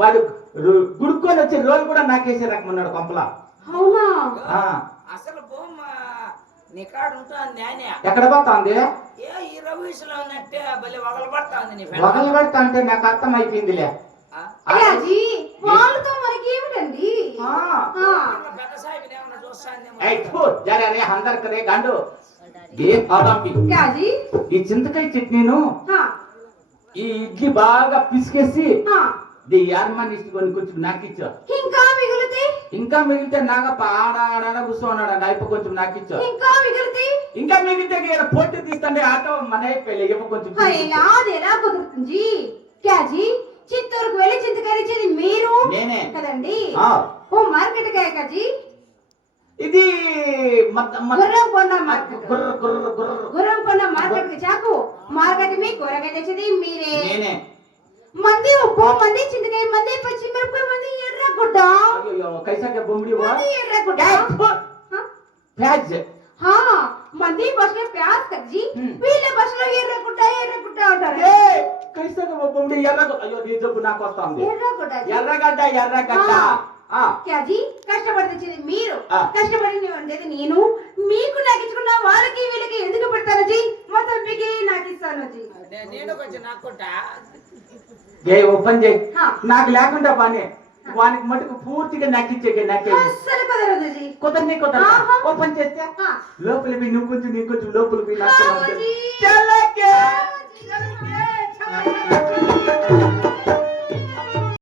వాడు గుడుక్కొని వచ్చి రోల్ కూడా నాకేసే రకమన్నాడు కొంపల. అవునా? అసలు బొమ్మ నీకాడు ఉంటుంది ఎక్కడ పోతాంది? ఏ ఈ రవీసులో ఉన్నట్టే భలే వగలబడతాంది. వగలబడతా అంటే నాకు అర్థం అయిపోయిందిలే. వాళ్ళతో మనకి ఏమిటండి? పెద్ద సాయిబుని ఏమన్నా చూస్తాంది. అందరికనే గాండు ఈ చింతకాయ చట్నీను ఈ ఇడ్లీ బాగా పిసికేసి యార్మని ఇచ్చుకొని కొంచెం నాకిచ్చా. ఇంకా మిగిలితే నాగప్ప ఆడ కూర్చోన్నాడు అయిపో కొంచెం నాకిచ్చా. ఇంకా మిగిలితే పోటీ తీస్తాండి ఆటో మన కొంచెం ఎలా కుదురుతుంది? చిత్తూరుకు వెళ్ళి చింతకాయ ఇచ్చేది మీరు నేనే కదండి. ఓ మార్కెట్ కాయ కాజీ ఇది గుర్రంకొండ మార్కెట్ చాకు మార్కెట్ మీ కూరగాయ తెచ్చేది మీరే. నేనే. మంది ఉప్పు మంది చింతకాయ మంది పచ్చిమిరపకాయ మంది ఎర్రగుడ్డ కైసాక బొమ్మిడి ఎర్రగుడ్డ మంది బస్సులో ప్యాజ్ కజ్జి వీళ్ళ బస్సులో ఎర్రగుడ్డ అంటారు. కైసాక బొమ్మిడి ఎర్రగుడ్డ. అయ్యో నీ జబ్బు నాకు వస్తుంది. ఎర్రగడ్డ కష్టపడి తెచ్చేది మీరు, కష్టపడి ఉండేది నేను. మీకు నాకు ఇచ్చుకున్నా వాళ్ళకి వీళ్ళకి ఎందుకు పెడతాను జీ? మొత్తం మీకు నాకు ఇస్తాను జీ. నేను కొంచెం నాకుంటా ఓపెన్ చేయి. నాకు లేకుండా బానే వానికి మటుకు పూర్తిగా నక్కిచ్చే కుదరని ఓపెన్ చేస్తే లోపల నువ్వు కొంచెం నీ కొంచెం లోపలికి